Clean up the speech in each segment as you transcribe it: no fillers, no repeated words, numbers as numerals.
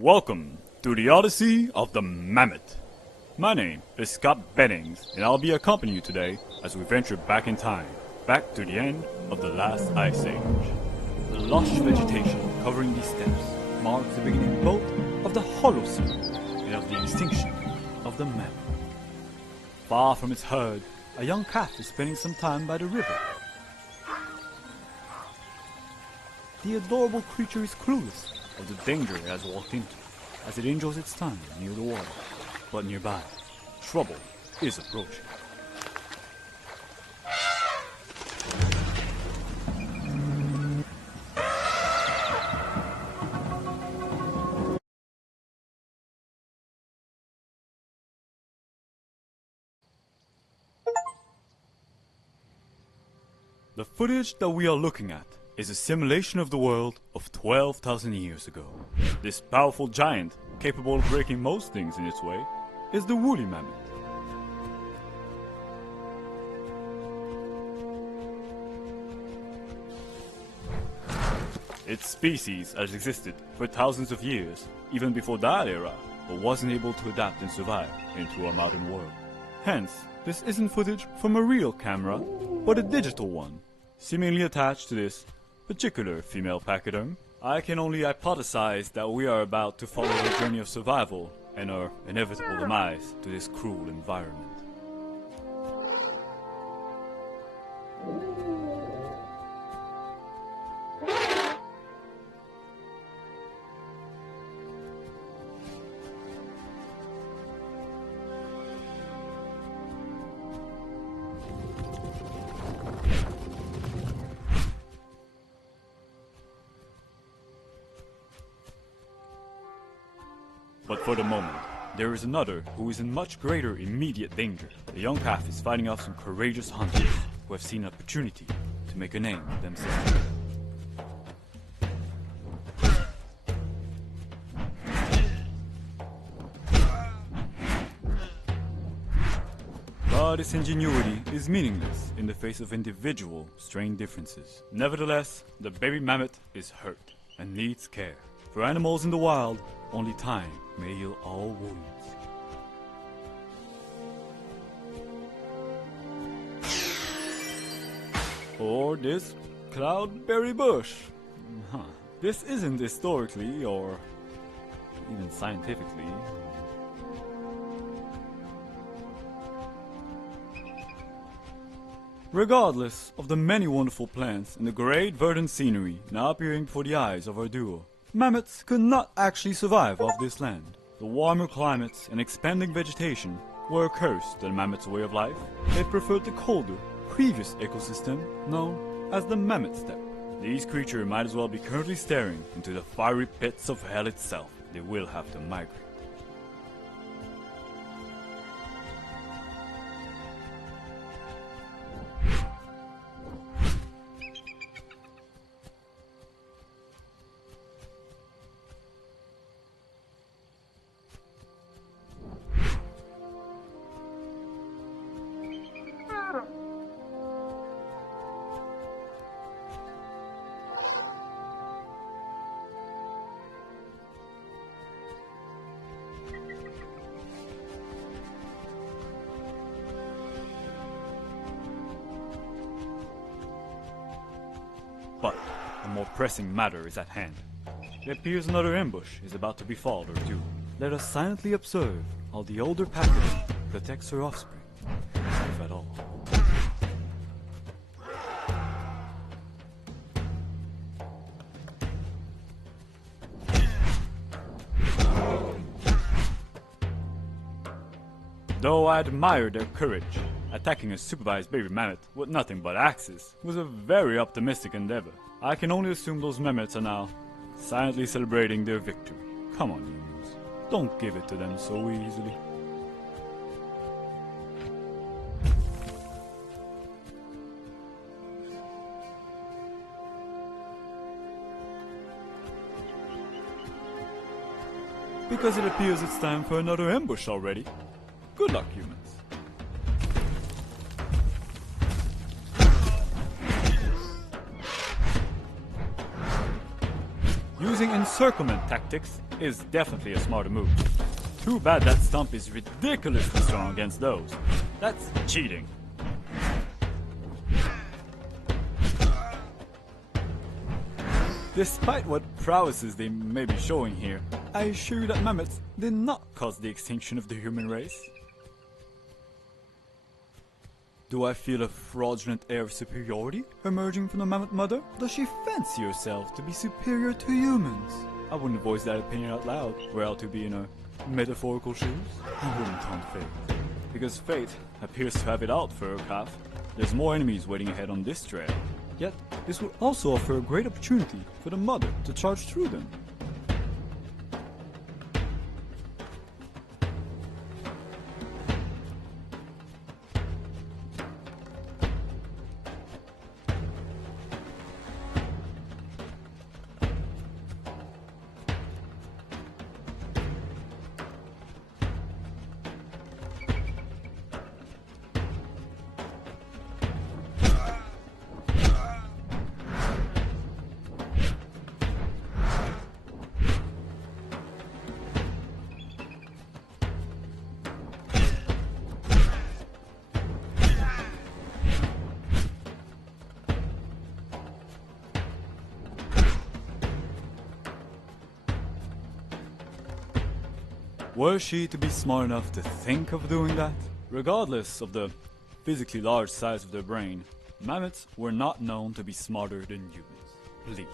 Welcome to the Odyssey of the Mammoth. My name is Scott Bennings, and I'll be accompanying you today as we venture back in time, back to the end of the last ice age. The lush vegetation covering these steppes marks the beginning both of the Holocene and of the extinction of the mammoth. Far from its herd, a young calf is spending some time by the river. The adorable creature is clueless of the danger it has walked into, as it enjoys its time near the water. But nearby, trouble is approaching. The footage that we are looking at is a simulation of the world of 12,000 years ago. This powerful giant, capable of breaking most things in its way, is the woolly mammoth. Its species has existed for thousands of years, even before that era, but wasn't able to adapt and survive into our modern world. Hence, this isn't footage from a real camera, but a digital one, seemingly attached to this particular female pachyderm. I can only hypothesize that we are about to follow a journey of survival and our inevitable demise to this cruel environment. But for the moment, there is another who is in much greater immediate danger. The young calf is fighting off some courageous hunters who have seen an opportunity to make a name for themselves. But its ingenuity is meaningless in the face of individual strain differences. Nevertheless, the baby mammoth is hurt and needs care. For animals in the wild, only time may heal all wounds. Or this cloudberry bush. This isn't historically or even scientifically. Regardless of the many wonderful plants and the great verdant scenery now appearing before the eyes of our duo, mammoths could not actually survive off this land. The warmer climates and expanding vegetation were a curse to the mammoth's way of life. They preferred the colder, previous ecosystem known as the mammoth steppe. These creatures might as well be currently staring into the fiery pits of hell itself. They will have to migrate. But a more pressing matter is at hand. It appears another ambush is about to befall our duo. Let us silently observe how the older pachyderm protects her offspring, if at all. Though I admire their courage, attacking a supervised baby mammoth with nothing but axes was a very optimistic endeavor. I can only assume those mammoths are now silently celebrating their victory. Come on, humans. Don't give it to them so easily. Because it appears it's time for another ambush already. Good luck, humans. Using encirclement tactics, is definitely a smarter move. Too bad that stump is ridiculously strong against those. That's cheating. Despite what prowesses they may be showing here, I assure you that mammoths did not cause the extinction of the human race. Do I feel a fraudulent air of superiority emerging from the mammoth mother? Does she fancy herself to be superior to humans? I wouldn't voice that opinion out loud, were I to be in her metaphorical shoes. I wouldn't taunt fate. Because fate appears to have it out for her calf. There's more enemies waiting ahead on this trail. Yet, this would also offer a great opportunity for the mother to charge through them. Were she to be smart enough to think of doing that? Regardless of the physically large size of their brain, mammoths were not known to be smarter than humans. Please,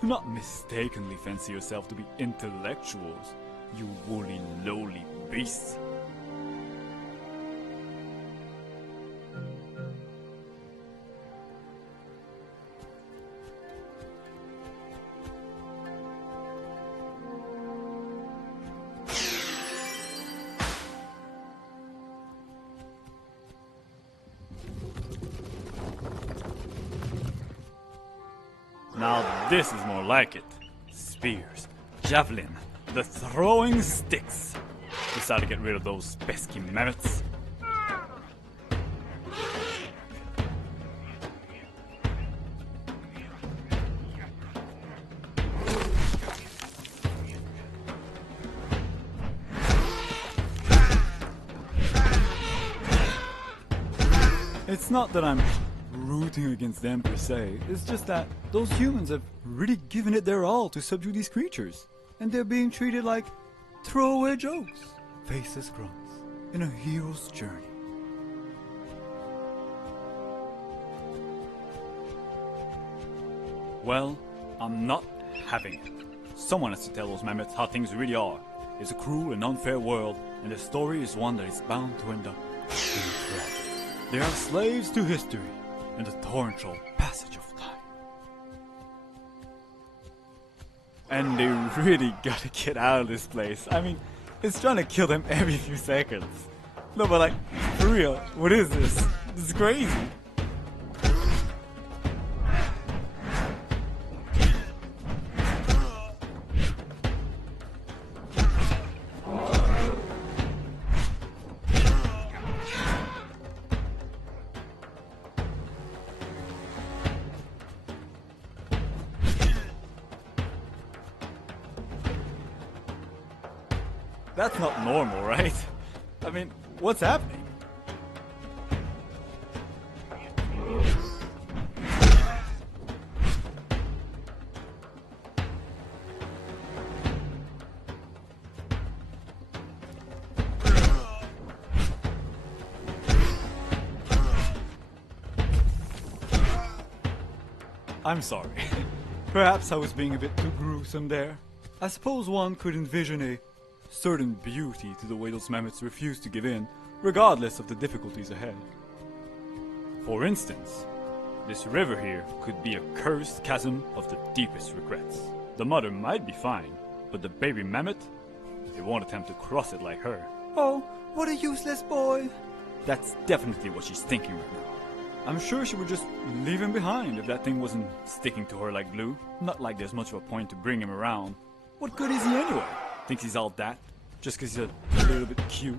do not mistakenly fancy yourself to be intellectuals, you woolly, lowly beasts. Now this is more like it. Spears, javelin, the throwing sticks. Decide to get rid of those pesky mammoths. It's not that I'm rooting against them per se, it's just that those humans have really given it their all to subdue these creatures, and they're being treated like throwaway jokes, faceless grunts in a hero's journey. Well, I'm not having it. Someone has to tell those mammoths how things really are. It's a cruel and unfair world, and the story is one that is bound to end up in tragedy. They are slaves to history and the torrential passage of time. And they really gotta get out of this place. I mean, it's trying to kill them every few seconds. No, but like, for real, what is this? This is crazy. That's not normal, right? I mean, what's happening? I'm sorry. Perhaps I was being a bit too gruesome there. I suppose one could envision a certain beauty to the way those mammoths refuse to give in, regardless of the difficulties ahead. For instance, this river here could be a cursed chasm of the deepest regrets. The mother might be fine, but the baby mammoth, they won't attempt to cross it like her. Oh, what a useless boy! That's definitely what she's thinking right now. I'm sure she would just leave him behind if that thing wasn't sticking to her like glue. Not like there's much of a point to bring him around. What good is he anyway? Thinks he's all that, just because he's a little bit cute.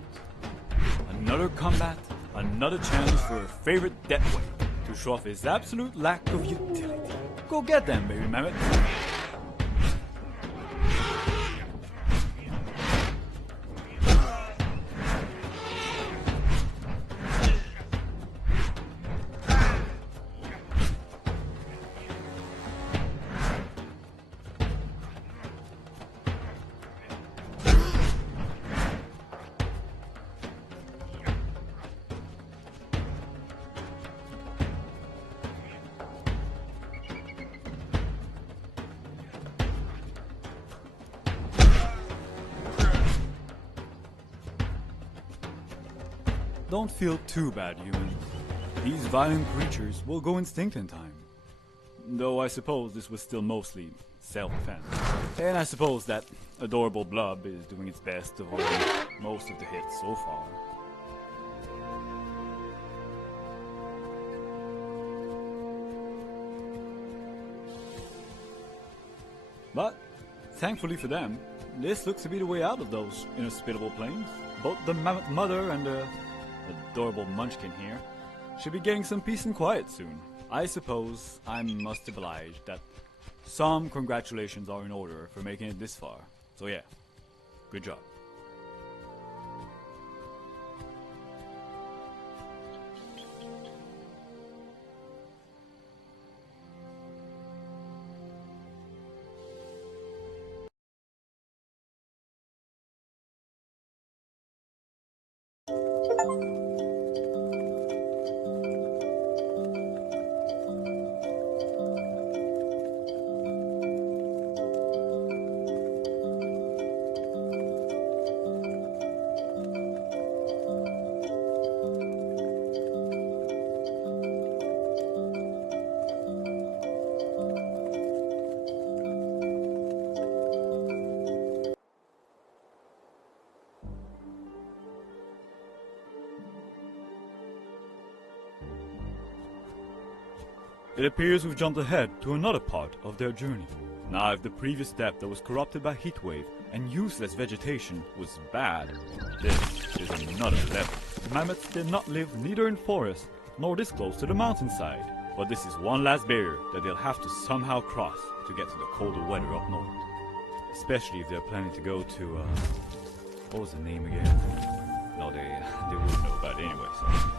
Another combat, another chance for her favorite death weight to show off his absolute lack of utility. Go get them, baby mammoth. Don't feel too bad, humans. These violent creatures will go extinct in time. Though I suppose this was still mostly self-defense. And I suppose that adorable blob is doing its best to avoid most of the hits so far. But, thankfully for them, this looks to be the way out of those inhospitable plains. Both the Mammoth Mother and the adorable Munchkin here should be getting some peace and quiet soon. I suppose I must oblige that some congratulations are in order for making it this far. So yeah, good job. It appears we've jumped ahead to another part of their journey. Now, if the previous step that was corrupted by heatwave and useless vegetation was bad, this is another level. The mammoths did not live neither in forest nor this close to the mountainside, but this is one last barrier that they'll have to somehow cross to get to the colder weather up north. Especially if they're planning to go to, what was the name again? No, they wouldn't know about it anyway, so.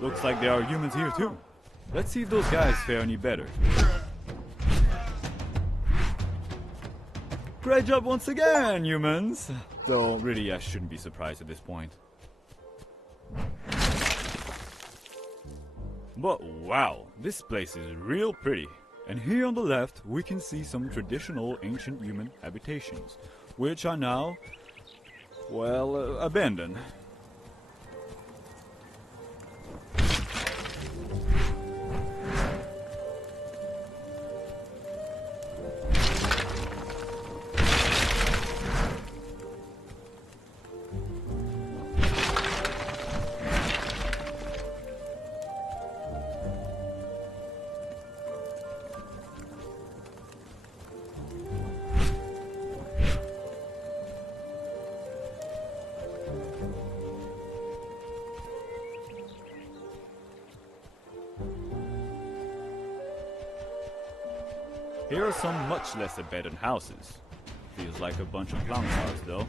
Looks like there are humans here too. Let's see if those guys fare any better. Great job once again, humans! Though, really, I shouldn't be surprised at this point. But wow, this place is real pretty. And here on the left, we can see some traditional ancient human habitations, which are now, well, abandoned. Here are some much less abandoned houses. Feels like a bunch of clown cars though.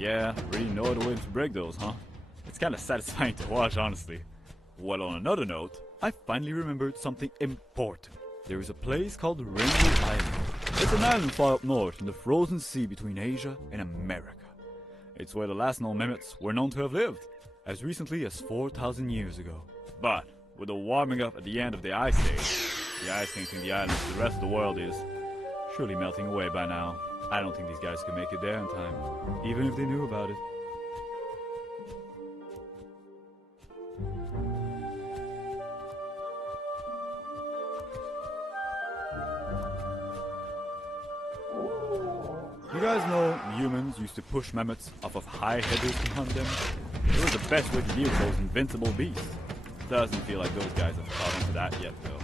Yeah, really no other way to break those, huh? It's kinda satisfying to watch, honestly. Well, on another note, I finally remembered something important. There is a place called Rainbow Island. It's an island far up north in the frozen sea between Asia and America. It's where the last known mammoths were known to have lived, as recently as 4,000 years ago. But with the warming up at the end of the ice age, the ice connecting the islands to the rest of the world is surely melting away by now. I don't think these guys could make it there in time, even if they knew about it. You guys know humans used to push mammoths off of high hedges to hunt them? It was the best way to deal with those invincible beasts. Doesn't feel like those guys have caught on to that yet, though.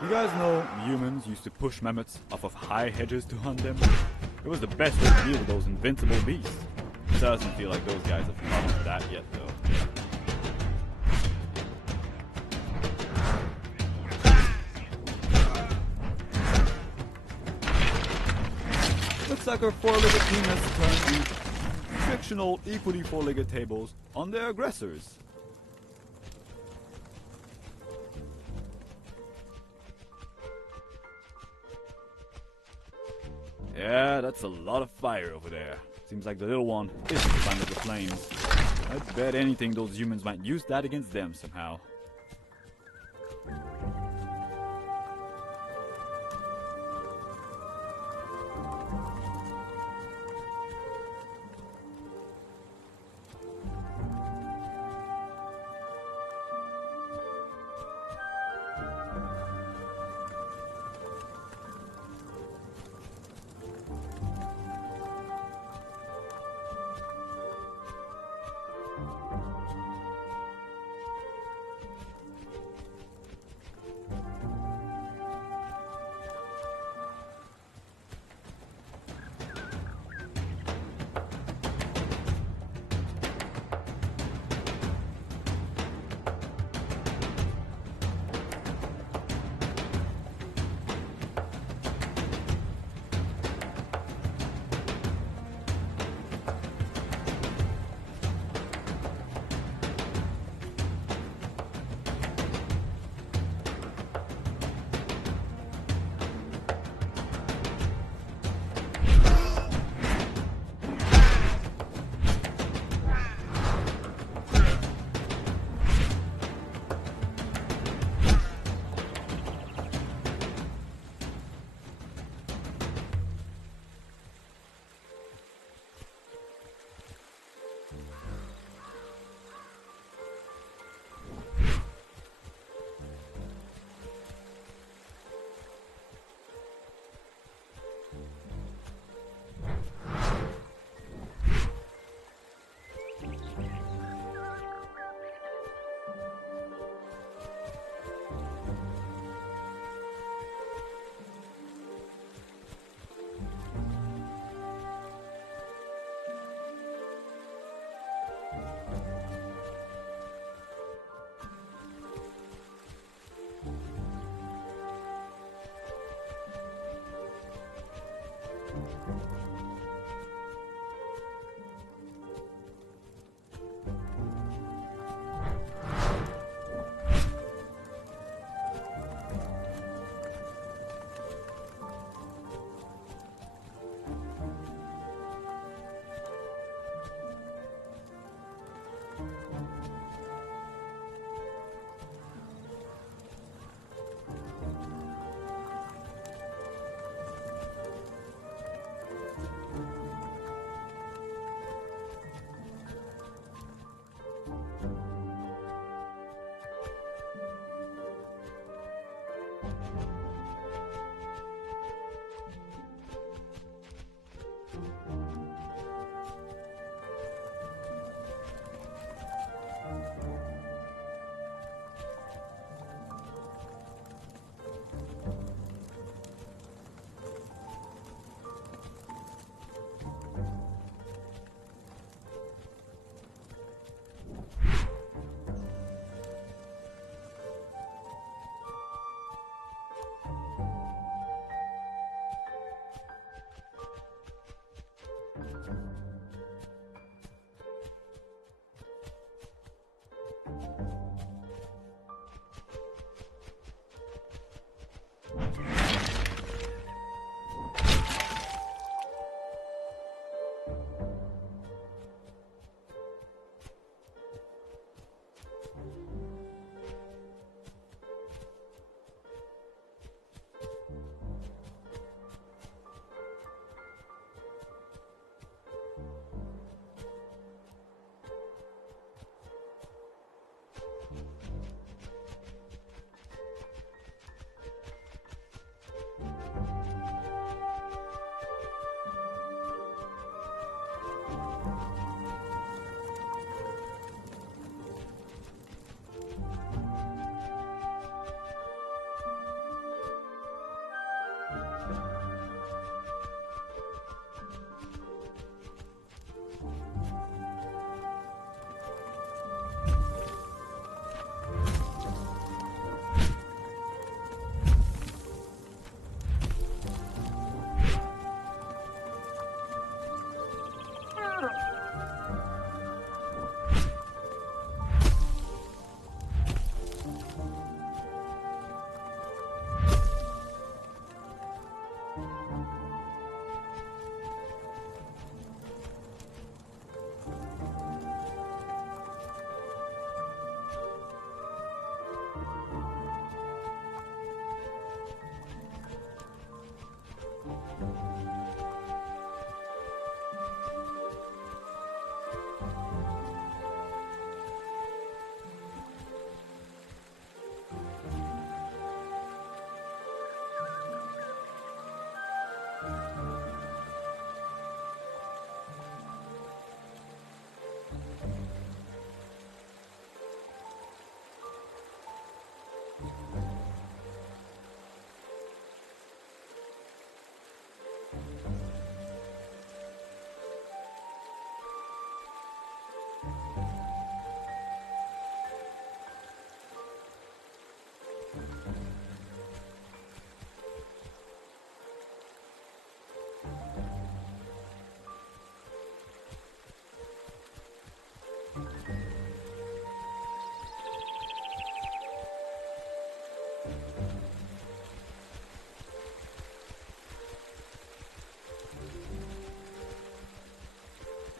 You guys know humans used to push mammoths off of high hedges to hunt them? It was the best way to deal with those invincible beasts. Doesn't feel like those guys have caught on to that yet, though. Looks like our four-legged team has turned these fictional, equally four-legged tables on their aggressors. Yeah, that's a lot of fire over there. Seems like the little one isn't a fan of the flames. I'd bet anything those humans might use that against them somehow.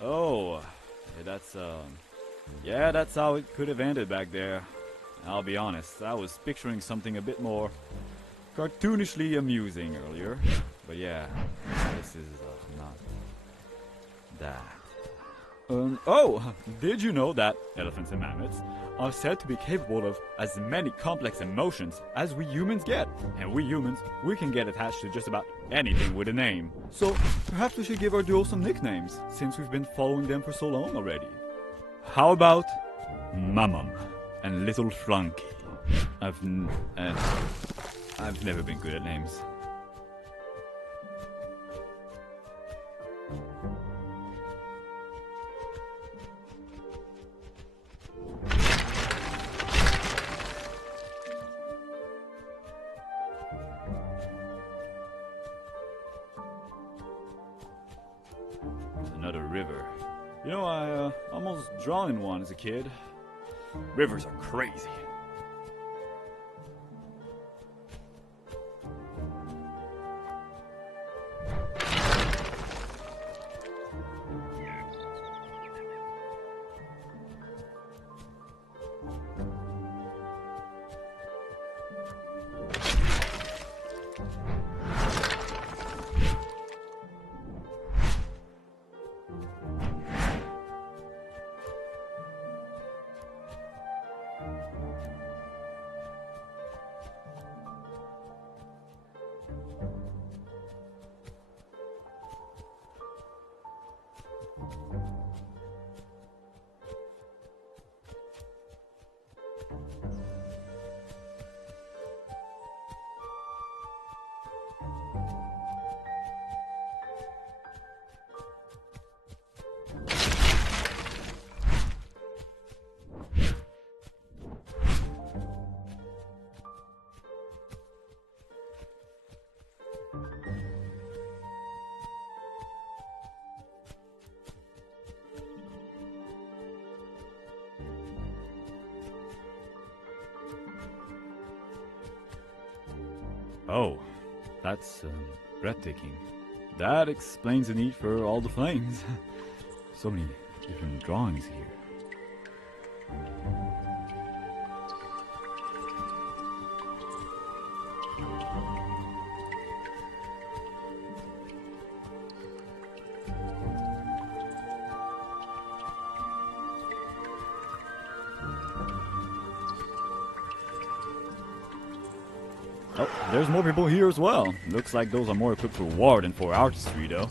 Oh, yeah, that's how it could have ended back there. I'll be honest, I was picturing something a bit more cartoonishly amusing earlier. But yeah, this is not that. Oh, did you know that elephants and mammoths are said to be capable of as many complex emotions as we humans get? And we humans, we can get attached to just about anything with a name. So perhaps we should give our duo some nicknames, since we've been following them for so long already. How about Mammoth and Little Flunky? I've never been good at names. Another river. You know, I almost drowned in one as a kid. Rivers are crazy. Oh, that's breathtaking. That explains the need for all the flames. So many different drawings here. Oh, there's more people here as well. Looks like those are more equipped for war than for artistry, though.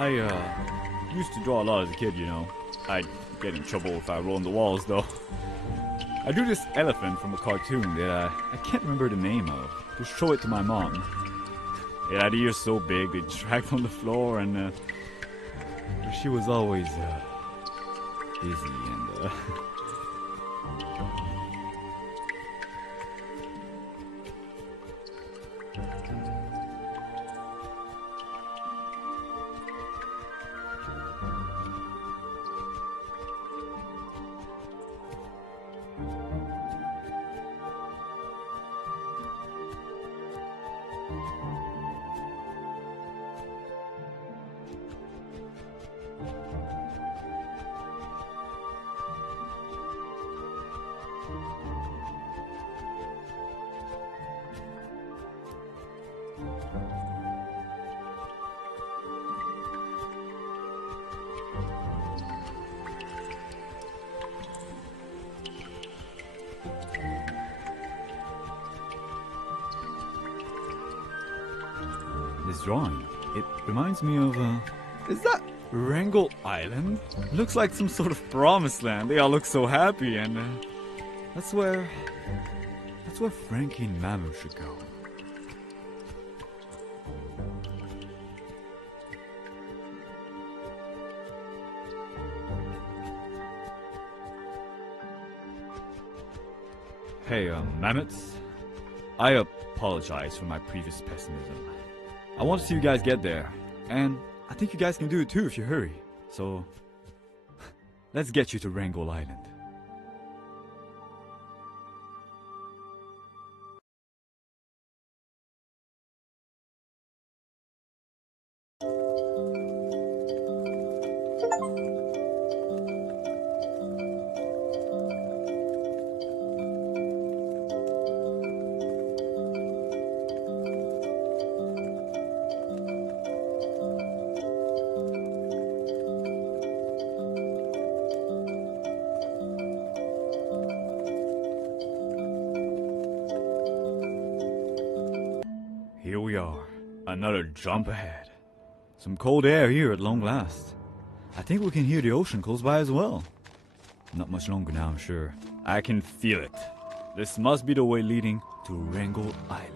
I used to draw a lot as a kid, you know. I'd get in trouble if I rolled on the walls, though. I drew this elephant from a cartoon that I can't remember the name of, to show it to my mom. It had ears so big they dragged on the floor, and she was always busy and this drawing. It reminds me of, is that Wrangel Island? Looks like some sort of promised land. They all look so happy, and, that's where Frankie and Mammoth should go. Hey, Mammoths. I apologize for my previous pessimism. I want to see you guys get there, and I think you guys can do it too if you hurry. So, let's get you to Wrangel Island. Here we are, another jump ahead. Some cold air here at long last. I think we can hear the ocean close by as well. Not much longer now, I'm sure. I can feel it. This must be the way leading to Wrangel Island.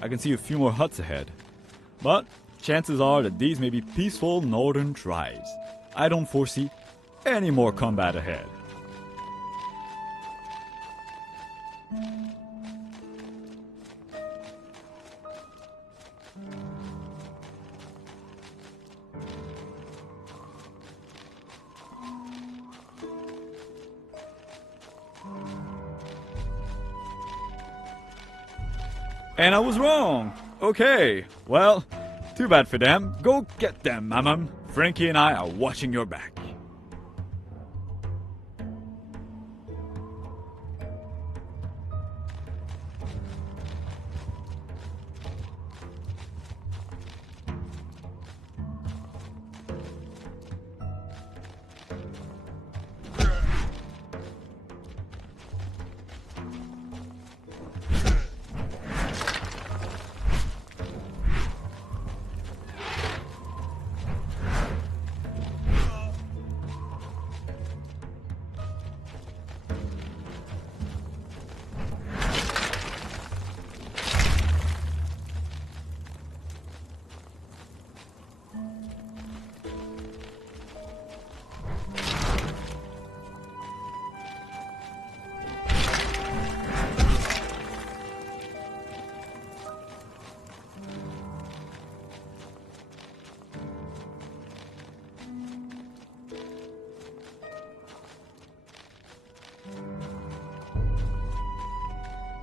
I can see a few more huts ahead, but chances are that these may be peaceful northern tribes. I don't foresee any more combat ahead. And I was wrong! Okay, well, too bad for them. Go get them, Mammoth. Frankie and I are watching your back.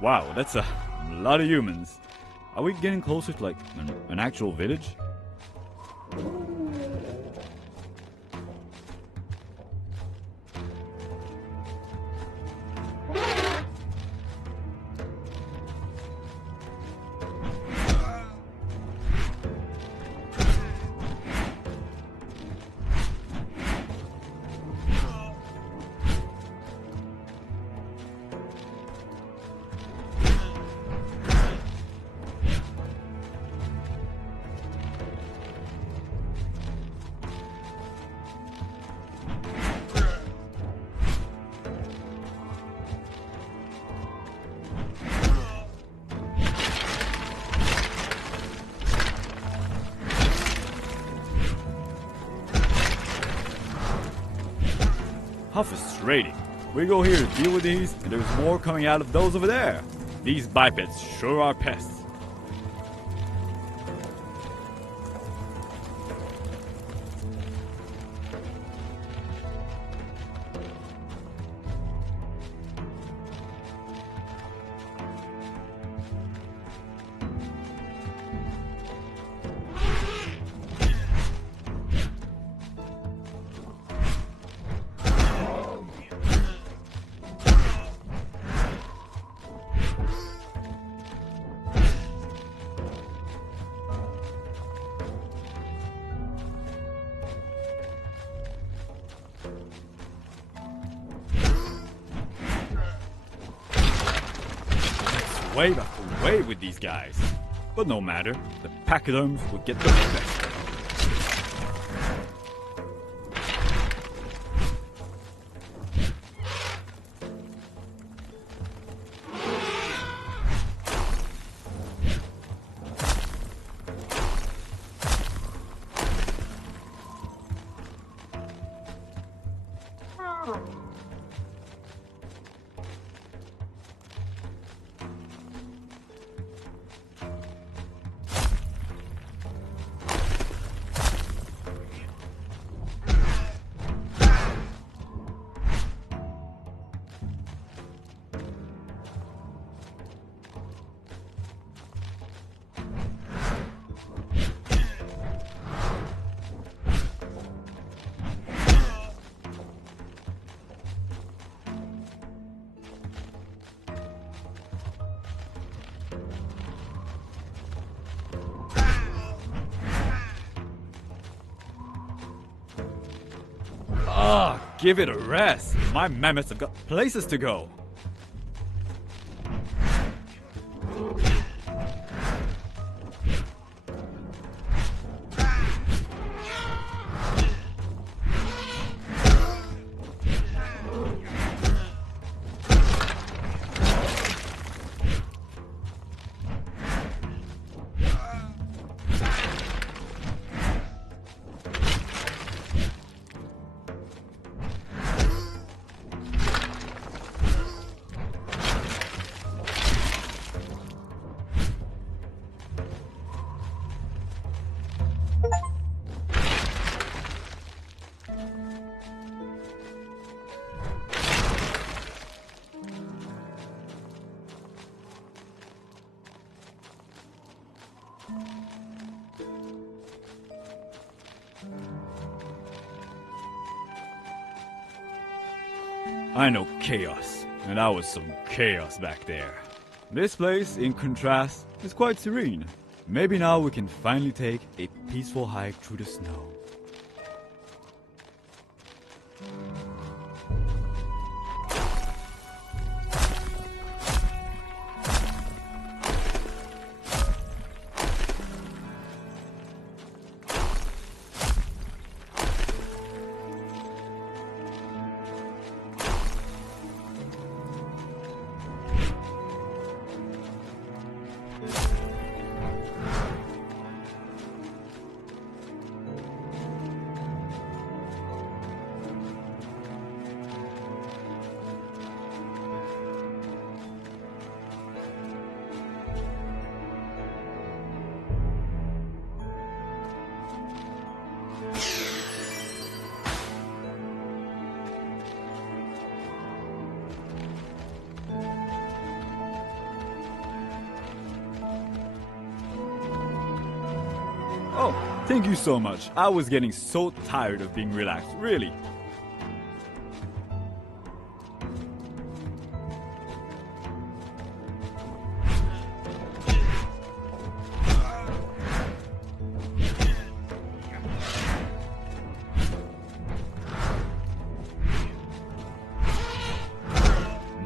Wow, that's a lot of humans. Are we getting closer to like an actual village? How frustrating. We go here to deal with these, and there's more coming out of those over there. These bipeds sure are pests. wave after wave with these guys. But no matter, the pachyderms would get the best. Ah, give it a rest. My mammoths have got places to go. I know chaos, and I was some chaos back there. This place, in contrast, is quite serene. Maybe now we can finally take a peaceful hike through the snow. Oh, thank you so much. I was getting so tired of being relaxed, really.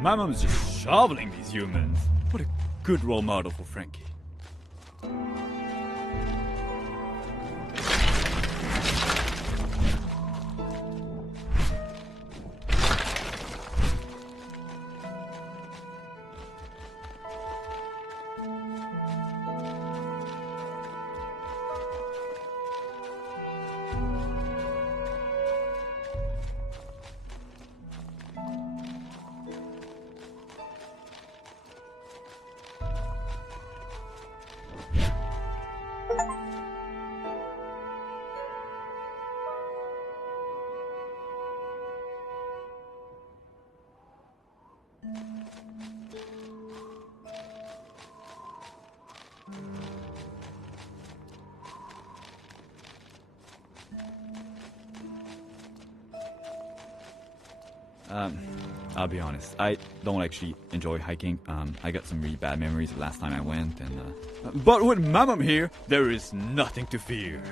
My mom's just shoveling these humans. What a good role model for Frankie. I'll be honest, I don't actually enjoy hiking. I got some really bad memories the last time I went, and but with Mammoth here, there is nothing to fear.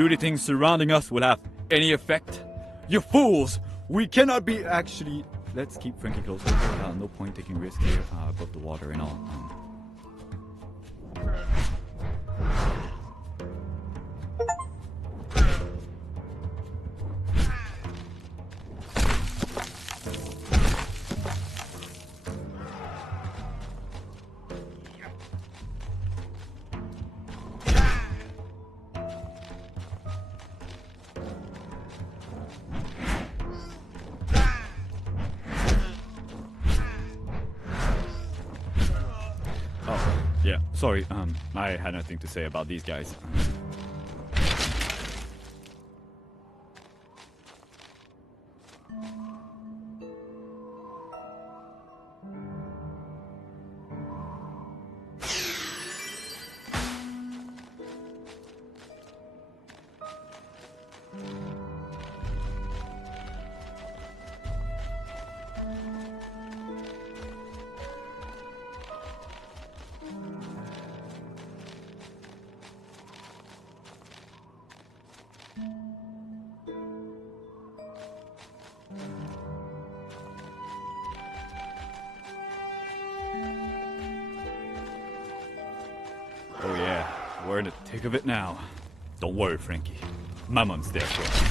do the things surrounding us will have any effect? You fools! We cannot be actually... Let's keep Frankie close. No point taking risks here. Above the water and all. Yeah, sorry, I had nothing to say about these guys. Oh yeah, we're in the thick of it now. Don't worry, Frankie. Mammoth's there for us.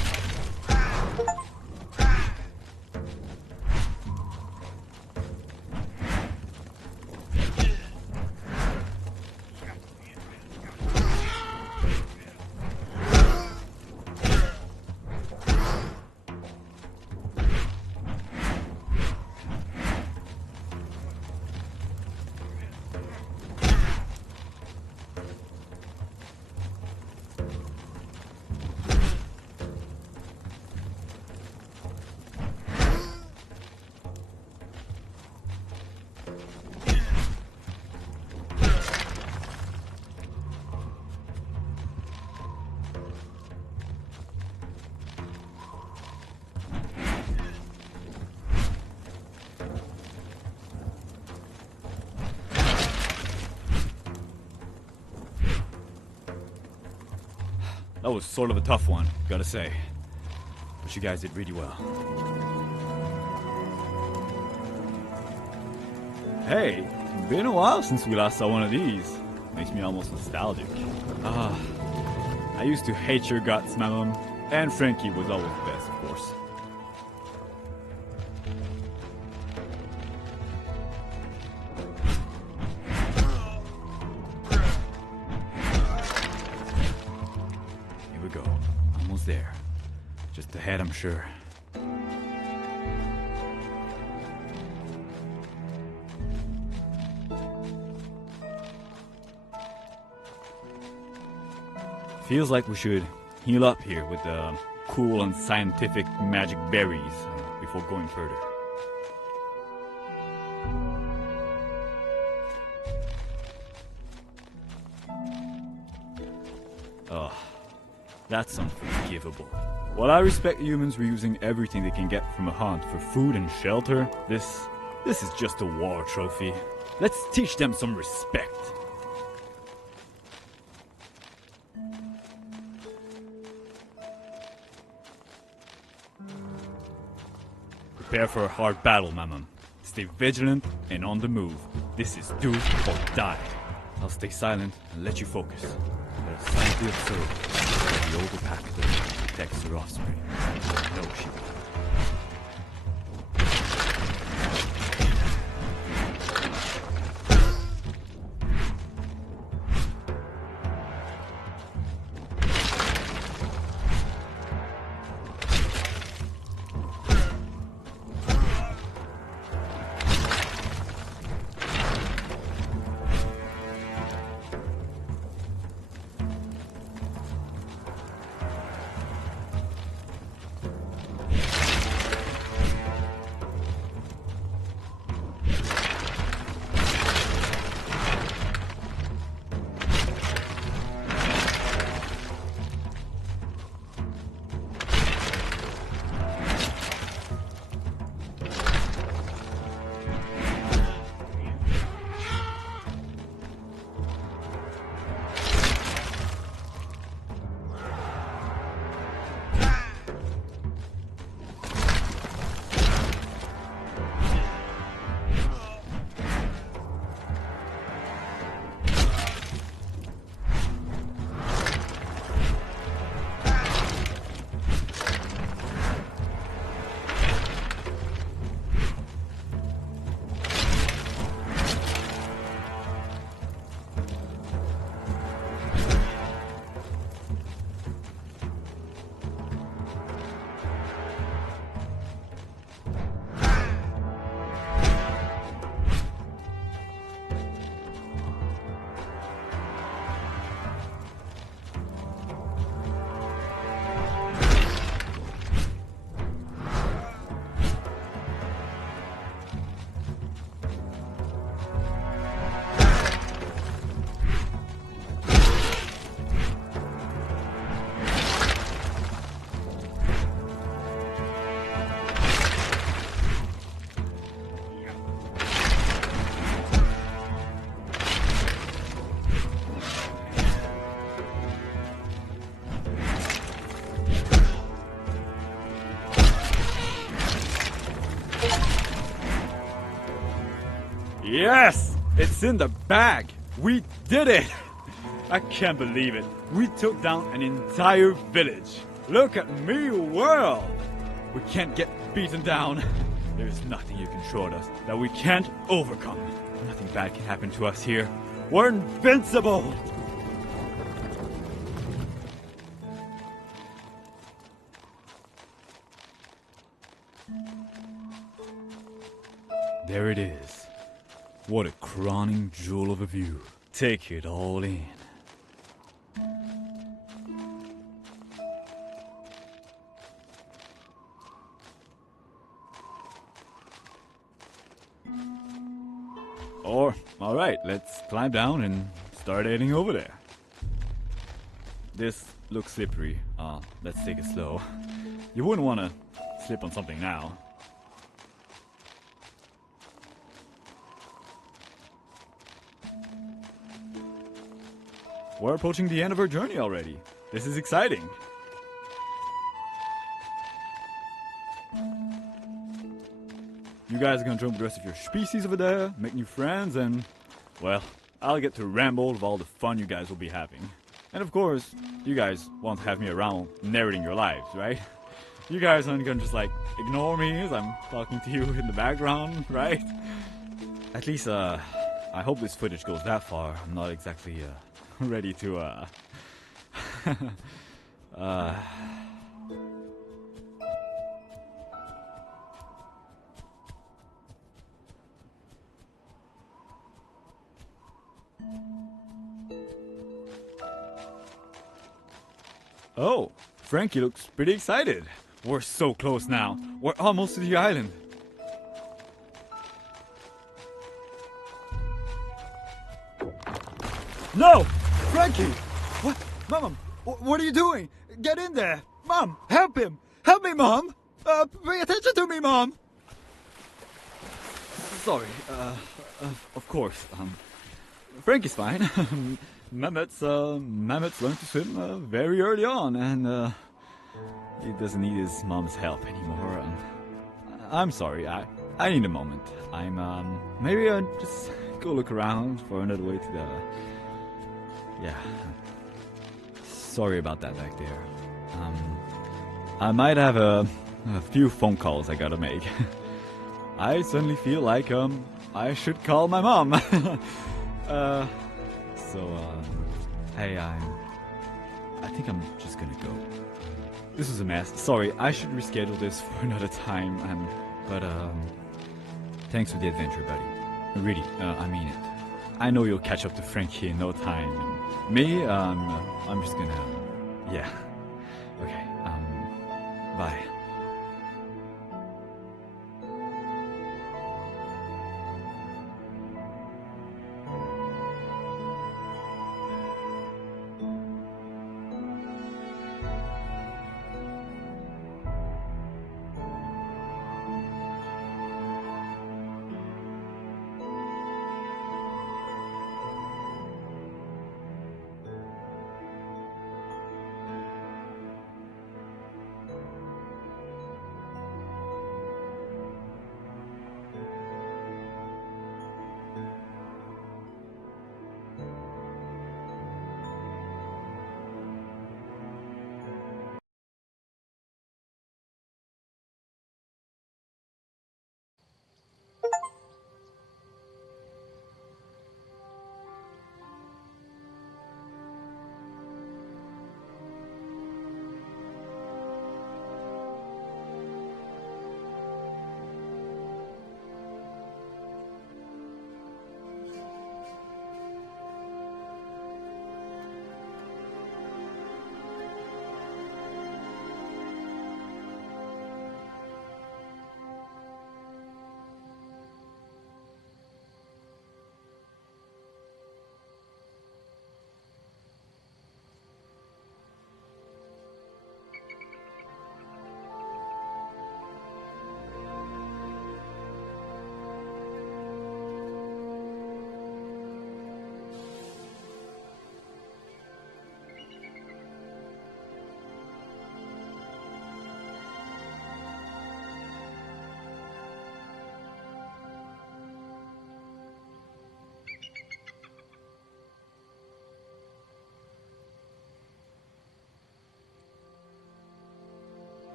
That was sort of a tough one, gotta say. But you guys did really well. Hey, been a while since we last saw one of these. Makes me almost nostalgic. I used to hate your guts, Mammoth. And Frankie was always the best, of course. Here we go. Almost there. Just ahead, I'm sure. Feels like we should heal up here with the cool and scientific magic berries before going further. Ugh, that's unforgivable. While I respect humans reusing everything they can get from a hunt for food and shelter, this is just a war trophy. Let's teach them some respect. Prepare for a hard battle, Mammoth. Stay vigilant and on the move. This is do or die. I'll stay silent and let you focus. Let us silently observe the older pack protects her offspring. No, she will. Yes! It's in the bag! We did it! I can't believe it. We took down an entire village. Look at me, world! We can't get beaten down. There's nothing you can throw at us that we can't overcome. Nothing bad can happen to us here. We're invincible! There it is. What a crowning jewel of a view. Take it all in. Alright, let's climb down and start heading over there. This looks slippery. Let's take it slow. You wouldn't want to slip on something now. We're approaching the end of our journey already. This is exciting. You guys are gonna join the rest of your species over there, make new friends, and, well, I'll get to ramble of all the fun you guys will be having. And of course, you guys won't have me around narrating your lives, right? You guys aren't gonna just, like, ignore me as I'm talking to you in the background, right? At least, I hope this footage goes that far. I'm not exactly, ready to, Oh, Frankie looks pretty excited. We're so close now. We're almost to the island. No! Frankie! What? Mom, what are you doing? Get in there! Mom, help him! Help me, Mom! Pay attention to me, Mom! Sorry, of course, Frankie's fine. Mammoths learned to swim very early on, and he doesn't need his mom's help anymore. I'm sorry, I need a moment. Maybe I'll just go look around for another way to the... Yeah. Sorry about that back there. I might have a few phone calls I gotta make. I suddenly feel like, I should call my mom. Hey, I think I'm just gonna go. This was a mess. Sorry, I should reschedule this for another time, but thanks for the adventure, buddy. Really, I mean it. I know you'll catch up to Frankie in no time. And me, I'm just gonna, yeah.